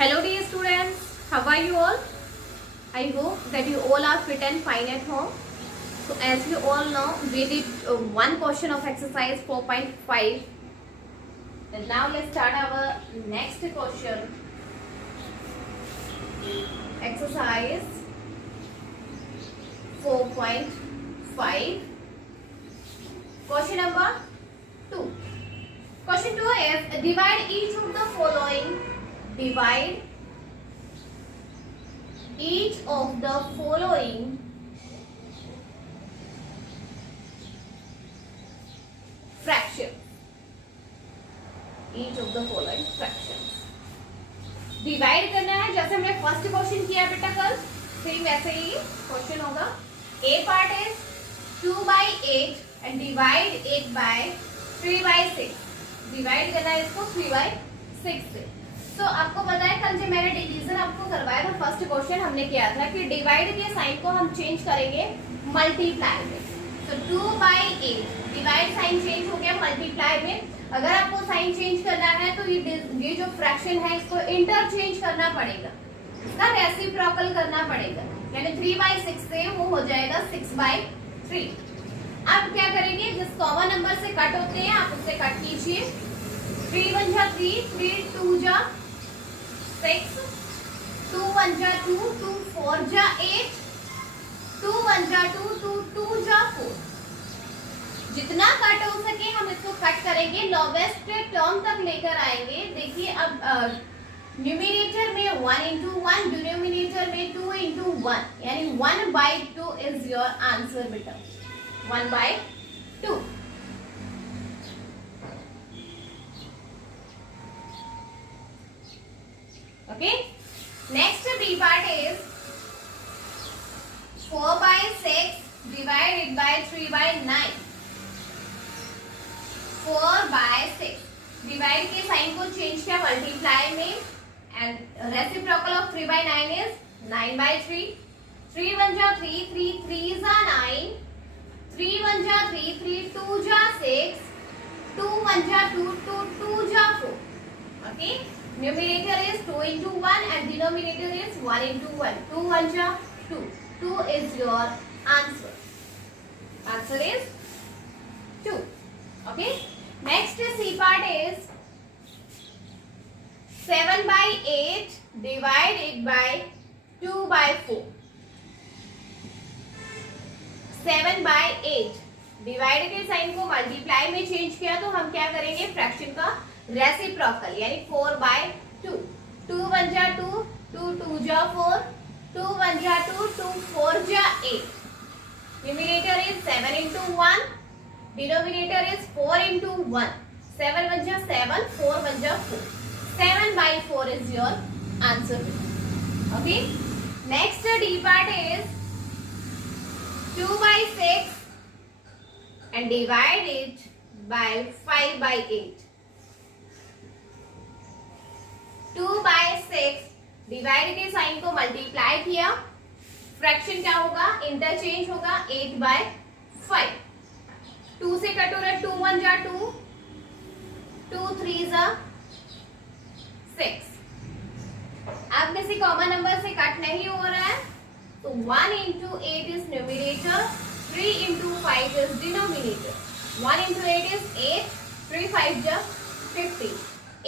Hello dear students, how are you all? I hope that you all are fit and fine at home. So as you all know, we did one question of exercise 4.5 and now let's start our next question. Exercise 4.5. Question number 2. Question 2 is divide each of the following. Divide each of the following fractions. Each of the following fractions. Divide करना है जैसे हमने first question किया बेटा कल, same वैसे ही question होगा. A part is 2/8 and divide 8/3/6. Divide करना है इसको 3/6 से. तो आपको पता है कल जब मैंने डिवीजन आपको करवाया था फर्स्ट क्वेश्चन हमने किया था कि डिवाइड के साइन को हम चेंज करेंगे मल्टीप्लाई में. तो 2/8 डिवाइड साइन चेंज हो गया मल्टीप्लाई में. अगर आपको साइन चेंज करना है तो ये जो फ्रैक्शन है इसको इंटरचेंज करना पड़ेगा, इसका रेसिप्रोकल करना पड़ेगा. यानी 3/6 से वो हो जाएगा 6/3. अब क्या करेंगे, जिस कॉमन नंबर से कट होते हैं आप उससे कट कीजिए. 3 1 जा 3, 3 2 जा 6, 2 1 जा 2, 2 4 जा 8, 2 1 जा 2, 2 2 जा 4. जितना कट हो सके हम इसको कट करेंगे, लोवेस्ट टर्म तक लेकर आएंगे. देखिए अब न्यूमरेटर में 1 into 1, डिनोमिनेटर में 2 into 1, यानी 1/2 इज योर आंसर बेटा. 1/2. Okay. Next B part is 4/6 divided by 3/9. 4/6 divide के साइन को चेंज किया मल्टीप्लाई में एंड रेसिप्रोकल ऑफ 3/9 इज 9/3. 3 1 जा 3, 3 3 जा 9, 3 1 जा 3, 3 2 जा 6, 2 1 जा 2, 2 2 जा 4. Okay. Numerator is 2 into 1 and denominator is 1 into 1. 2 1 ja 2. 2 is your answer. Answer is 2. Okay. Next C part is 7/8 divided by 2/4. 7/8 divide के साइन को मल्टीप्लाई में चेंज किया तो हम क्या करेंगे, फ्रैक्शन का रेसिप्रोकल यानी 4/2. 2 1 जा 2, 2 2 जा 4, 2 1 जा 2, 2 4 जा 8. Numerator is 7 into 1, denominator is 4 into 1. 7 1 जा 7, 4 1 जा 4. 7/4 is your answer. Okay. Next D part is 2/6 and divide it by 5/8. 2/6 divide के साइन को मल्टीप्लाई किया, फ्रैक्शन क्या होगा, इंटरचेंज होगा 8/5. 2 से कट हो रहा है, 2 1 जा 2, 2 3 जा 6. अब किसी कॉमन नंबर से कट नहीं हो रहा है तो 1 into 8 is numerator, 3 into 5 is denominator. 1 into 8 is 8, 3 5 ja 15.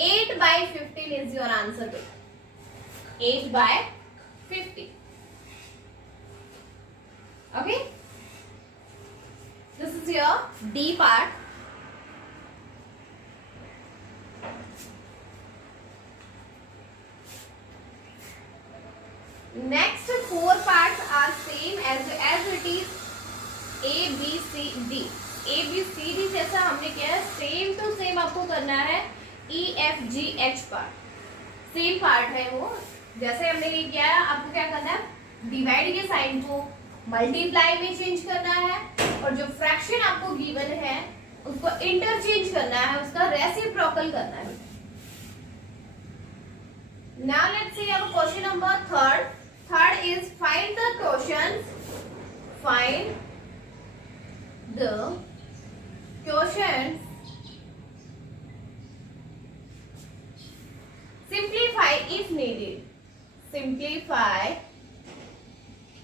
8/15 is your answer. 8/15. Okay. This is your D part. Next 4 parts are same as it is A B C D. A B C D जैसा हमने किया है same to same आपको करना है. E F G H part same part है वो, जैसे हमने ये किया है. आपको क्या करना है, डिवाइड के साइन को मल्टीप्लाई में चेंज करना है और जो फ्रैक्शन आपको गिवन है उसको इंटरचेंज करना है, उसका रेसिप्रोकल करना है. Now let's see our question number 3rd. Third is find the quotients. Find the quotients. Simplify if needed. needed. Simplify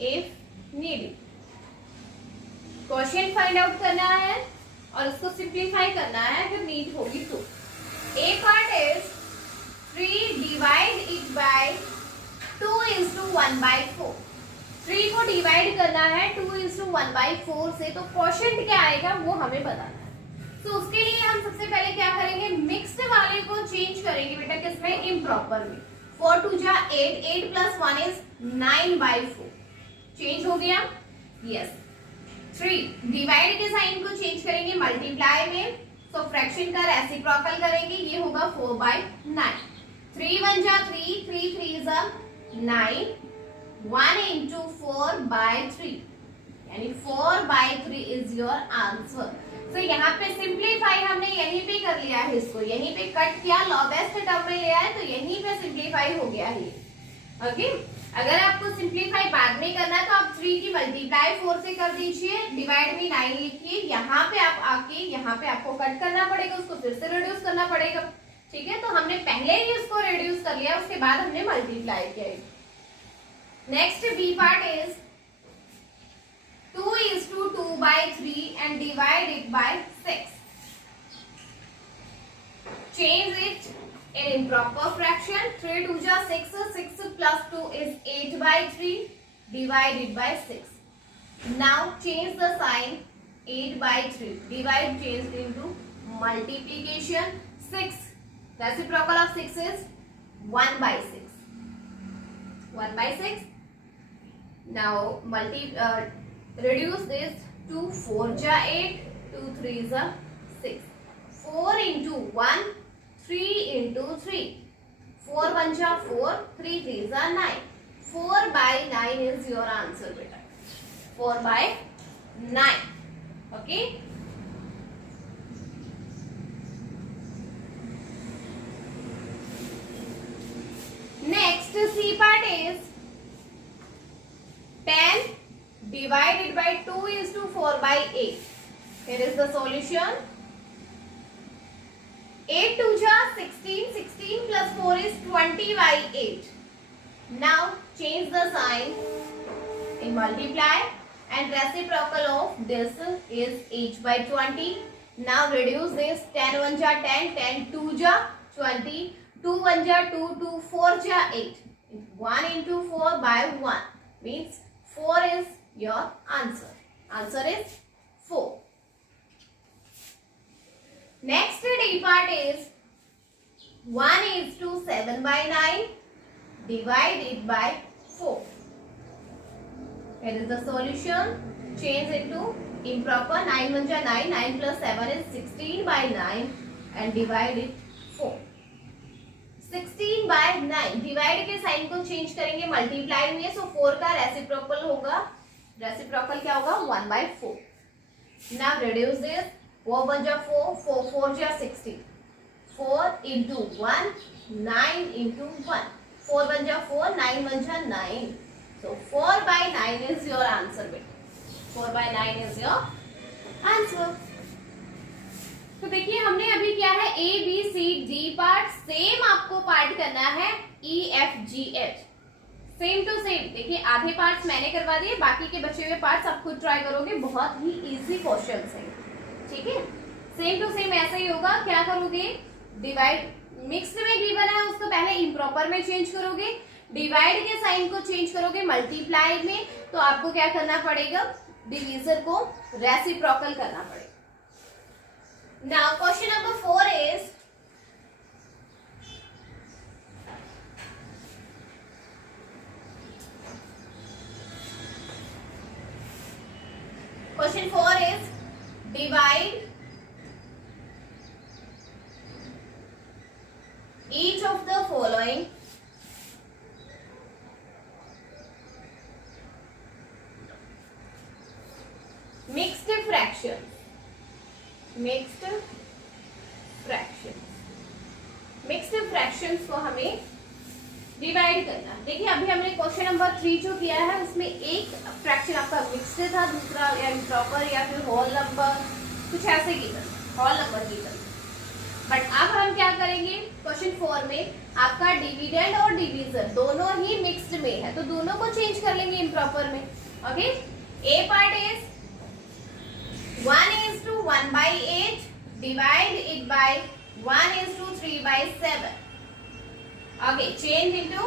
if needed. Question find out करना है और उसको सिंप्लीफाई करना है जब नीड होगी तो. A part is 3 divide it by 2 into 1 by 4. 3 को डिवाइड करना है 2 into 1 by 4 से, तो क्वोशिएंट क्या आएगा वो हमें बताना है. तो उसके लिए हम सबसे पहले क्या करेंगे, मिक्स्ड वाले को चेंज करेंगे बेटा किसमें, इम्प्रॉपर में. 4 2 जा 8, 8 plus 1 is 9 by 4. चेंज हो गया. यस. 3 डिवाइड के साइन को चेंज करेंगे मल्टीप्लाई में, तो फ्रैक्शन का रेसिप्रोकल करेंगे, ये होगा 4 by 9. 3 1 जा 3, 3 3 जा 9, 1 into 4 by 3, यानी 4 by 3 is your answer. तो यहाँ पे सिंप्लीफाई हमने यहीं पे कर लिया है, इसको यहीं पे कट किया, लॉबेस्ट टर्म में ले आए तो यहीं पे सिंप्लीफाई हो गया है. ओके. अगर आपको सिंप्लीफाई बाद में करना है तो आप 3 की मल्टीप्लाई 4 से कर दीजिए, डिवाइड में 9 लिखिए, यहाँ पे आप आके यहाँ पे आपको कट करना पड़ेगा, उसको फिर से रिड्यूस करना पड़ेगा. ठीक है, तो हमने पहले ही उसको रिड्यूस कर लिया, उसके बाद हमने मल्टीप्लाई किया. Next B part is 2 is to 2 by 3 and divide it by 6. Change it in improper fraction. 3 2 ja 6, 6 plus 2 is 8 by 3, divide it by 6. Now change the sign, 8 by 3, divide changed into multiplication. 6, reciprocal of 6 is 1 by 6. 1 by 6. Now reduce this to 4 ja 8, 2 3 ja 6. 4 into 1, 3 into 3. 4 1 ja 4, 3 3 ja 9. 4 by 9 is your answer beta. 4 by 9. Okay. Next C part is 10 divided by 2 is to 4 by 8. Here is the solution. 8 2 ja 16, 16 plus 4 is 20 by 8. Now change the sign in multiply and reciprocal of this is h by 20. Now reduce this, 10 1 ja 10, 10 2 ja 20, 2 1 ja 2, 2 4 ja 8. 1 into 4 by 1 means 4 is your answer. Answer is 4. Next D part is 1 is to 7 by 9, divide it by 4. Here is the solution. Change it to improper. 9 1 ja 9, 9 plus 7 is 16 by 9 and divide it 4. 16 by 9 divide के sign को change करेंगे multiply में, सो 4 का reciprocal होगा. Reciprocal क्या होगा, 1 by 4. Now reduce this, 4 1 जा 4, 4 4 जा 16, 4 into 1, 9 into 1, 4 1 जा 4, 9 1 जा 9. So 4 by 9 is your answer beta. 4 by 9 is your answer. तो देखिए हमने अभी क्या है, A B C D part, same आपको पार्ट करना है E F G H, same to same. देखिए आधे पार्ट्स मैंने करवा दिए, बाकी के बचे हुए पार्ट्स आप खुद ट्राई करोगे, बहुत ही इजी क्वेश्चंस हैं. ठीक है, सेम टू सेम ऐसा ही होगा. क्या करोगे, डिवाइड मिक्स्ड में गिवन है उसको पहले इम्प्रॉपर में चेंज करोगे, डिवाइड के साइन को चेंज करोगे मल्टीप्लाई में, तो आपको क्या करना पड़ेगा, डिवीजर को रेसिप्रोकल करना पड़ेगा. Now question number 4 is divide each of the following mixed fractions. Mixed fractions को हमें डिवाइड करना है. देखिए अभी हमने क्वेश्चन नंबर 3 जो किया है उसमें एक फ्रैक्शन आपका मिक्स्ड था, दूसरा या इम्प्रॉपर या फिर होल नंबर, कुछ ऐसे given, whole number given. But अब हम क्या करेंगे, क्वेश्चन 4 में आपका डिविडेंड और डिवीजन दोनों ही मिक्स्ड में है, तो दोनों को चेंज कर लेंगे इम्प्रॉपर में. Okay, A part is 1:1/8, divide it by 1:3/7. Okay, change into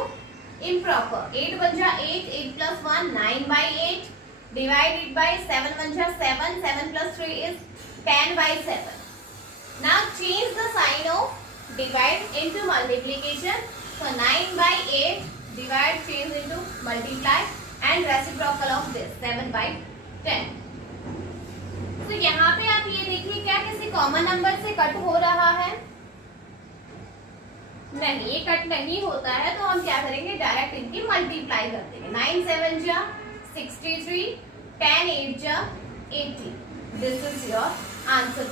improper. 8 बन जा 8, 8 plus 1 9/8, divide it by 7 बन जा 7, 7 plus 3 is 10/7. Now change the sign of divide into multiplication. So 9/8 divide change into multiply and reciprocal of this 7/10. तो यहाँ पे आप ये देखिए क्या किसी कॉमन नंबर से कट हो रहा है? नहीं, ये कट नहीं होता है, तो हम क्या करेंगे, डायरेक्ट इनकी मल्टीप्लाई कर देंगे. 9 7 जा 63, 10 8 जा 80. This is your answer.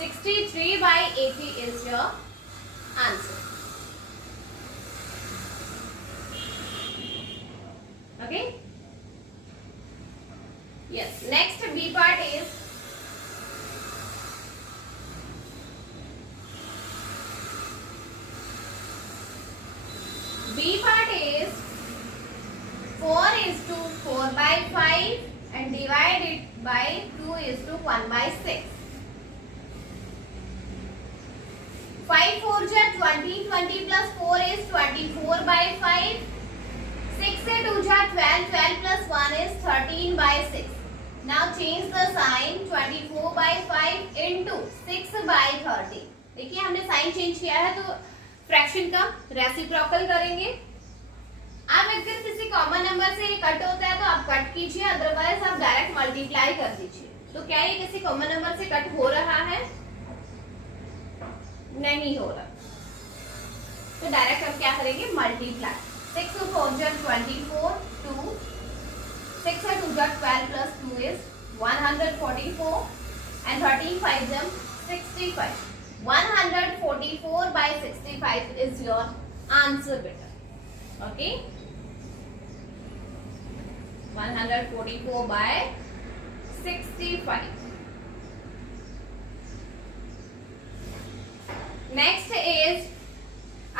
63/80 is your answer. Okay, yes. Next B part is B part is 4:4/5 and divide it by 2:1/6. 5 4 जा 20, 20 plus 4 is 24/5. 6 से 2 जा 12, 12 plus 1 is 13/6. Now change the sign 24/5 into 6/30. देखिए हमने साइन चेंज किया है, तो fraction का reciprocal करेंगे. अब अगर किसी कॉमन नंबर से ये कट होता है तो आप कट कीजिए, अदरवाइज आप डायरेक्ट मल्टीप्लाई कर दीजिए. तो क्या ये किसी कॉमन नंबर से कट हो रहा है? नहीं हो रहा, तो डायरेक्ट हम क्या करेंगे, मल्टीप्लाई. 6 4 जा 24, 2 6 2 जा 12 plus 2 is 144 and 13 5 जा 65. 144/65 is your answer, beta. Okay, 144/65. Next is,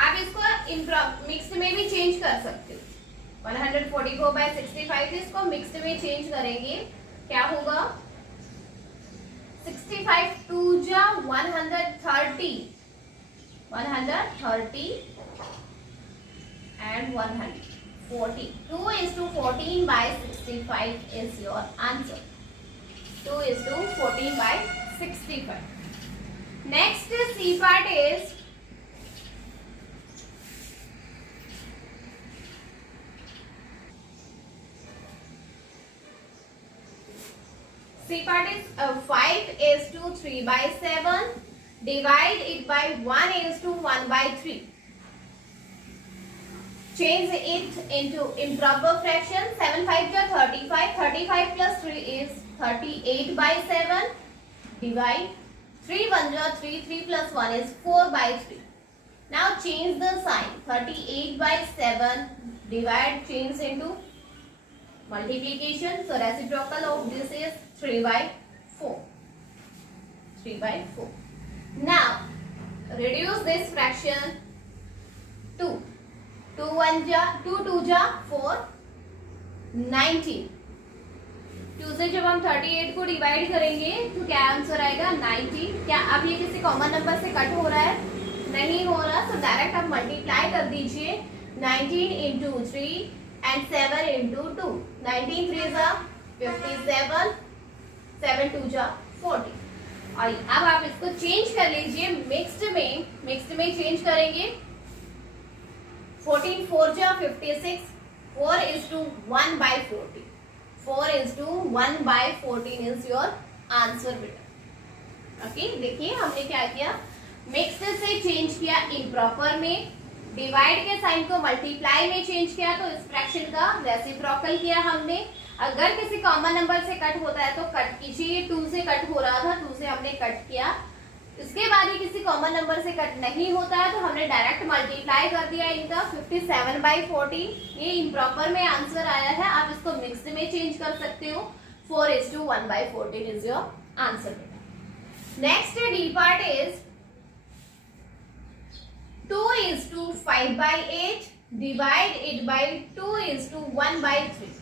आप इसको मिक्स्ड में भी चेंज कर सकते हो. 144/65 इसको मिक्स्ड में चेंज करेंगे, क्या होगा, 65 2 जा 130 and 140. 2:14/65 is your answer. 2:14/65. Next C part is C part is 5:3/7. Divide it by 1:1/3. Change it into improper fraction. 7 5 ja 35. 35 plus 3 is 38/7. Divide 3 1 ja 3. 3 plus 1 is 4/3. Now change the sign. 38/7. Divide change into multiplication. So reciprocal of this is 3/4. 3/4. Now reduce this fraction. 2 2 1 जा 2 2 जा 4, 19. 2 से जब हम 38 को divide करेंगे तो क्या answer आएगा, 90. क्या अब ये किसी कॉमन नंबर से कट हो रहा है? नहीं हो रहा, तो डायरेक्ट आप मल्टीप्लाई कर दीजिए. 19 into 3 and 7 into 2. 19 3 जा 57, 7 2 जा 40. और अब आप इसको चेंज कर लीजिए मिक्स्ड में चेंज करेंगे. 14 4 जा 56, 4:1/40. 4:1/14 is your answer, बेटा. ओके, देखिए हमने क्या किया, मिक्स्ड से चेंज किया इम्प्रॉपर में, डिवाइड के साइन को मल्टीप्लाई में चेंज किया, तो इस फ्रैक्शन का रेसिप्रोकल किया हमने. अगर किसी कॉमन नंबर से कट होता है तो कट कीजिए. 2 से कट हो रहा था, 2 से हमने कट किया. इसके बाद ही किसी कॉमन नंबर से कट नहीं होता है तो हमने डायरेक्ट मल्टीप्लाई कर दिया इनका. 57/14 ये इम्प्रॉपर में आंसर आया है. आप इसको मिक्स्ड में चेंज कर सकते हो. 4:1/14 is your answer. Next D part is 2:5/8, divide it by 2:1/3.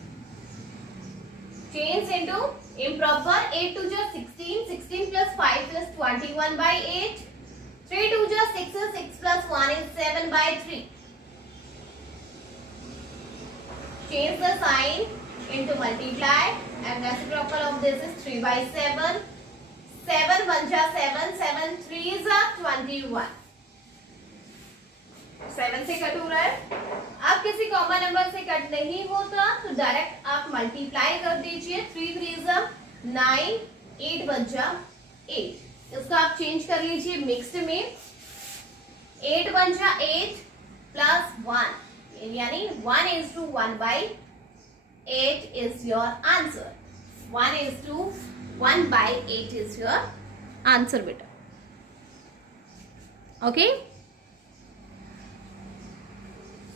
Change into improper. 8 2 जा 16, 16 plus 5 plus 21/8. 3 2 जा 6, 6 plus 1 is 7/3. Change the sign into multiply, and reciprocal of this is 3/7. 7 1 जा 7, 7 3 जा 21. 7 से कट हो रहा है. अब किसी कॉमन नंबर से कट नहीं होता तो डायरेक्ट आप मल्टीप्लाई कर दीजिए. 3 3 जा 9, 8 1 जा 8. इसको आप चेंज कर लीजिए मिक्स्ड में. 8 1 जा 8 प्लस 1 यानी 1:1/8 is your answer. 1:1/8 is your answer बेटा. Okay?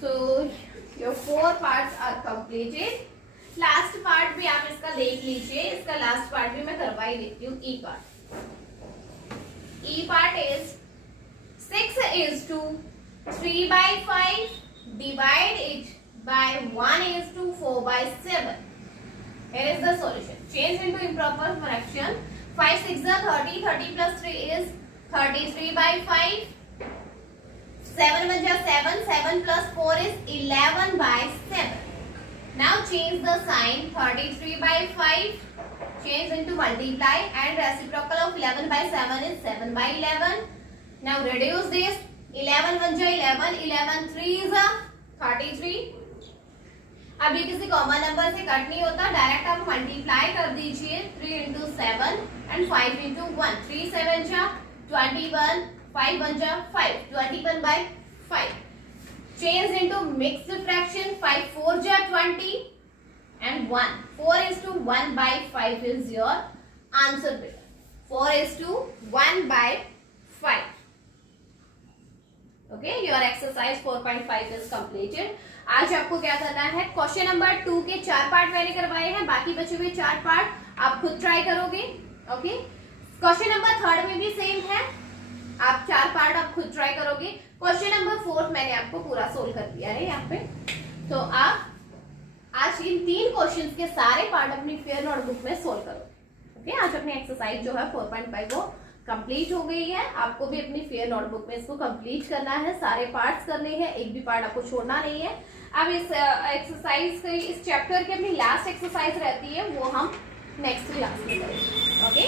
So your 4 parts are completed. Last part भी आप इसका देख लीजिए. इसका last part भी मैं करवा ही देती हूँ. E part. E part is 6:3/5. Divide it by 1:4/7. Here is the solution. Change into improper fraction. 5 6 are 30. 30 plus 3 is 33/5. 7 1 is 7. 7 plus 4 is 11/7. Now change the sign. 33/5. Change into multiply, and reciprocal of 11/7 is 7/11. Now reduce this. 11 1 जा 11, 11 3 जा 33. अब ये किसी common number से cut नहीं होता. Direct आप multiply कर दीजिए. 3 into 7 and 5 into 1. 3 7 जा 21, 5 1 जा 5, 21/5. Change into mixed fraction. 5 4 जा 20 and 1. 4:1/5 is your answer बेटा. 4:1/5. Okay, your exercise 4.5 is completed. आज आपको क्या करना है, क्वेश्चन नंबर 2 के 4 पार्ट मैंने करवाए हैं, बाकी बचे हुए 4 पार्ट आप खुद ट्राई करोगे. ओके, क्वेश्चन नंबर 3 में भी सेम है, आप 4 पार्ट आप खुद ट्राई करोगे. क्वेश्चन नंबर 4 मैंने आपको पूरा सोल्व कर दिया है यहाँ पे. तो आप आज इन 3 क्वेश्चंस के सारे पार्ट अपनी फेयर नोटबुक में सोल्व करोगे. ओके, आज अपनी एक्सरसाइज जो है 4.5 वो कंप्लीट हो गई है. आपको भी अपनी फेयर नोटबुक में इसको कंप्लीट करना है, सारे पार्ट्स करने हैं, एक भी पार्ट आपको छोड़ना नहीं है. अब इस एक्सरसाइज की, इस चैप्टर की अपनी लास्ट एक्सरसाइज रहती है, वो हम नेक्स्ट क्लास में करेंगे. ओके.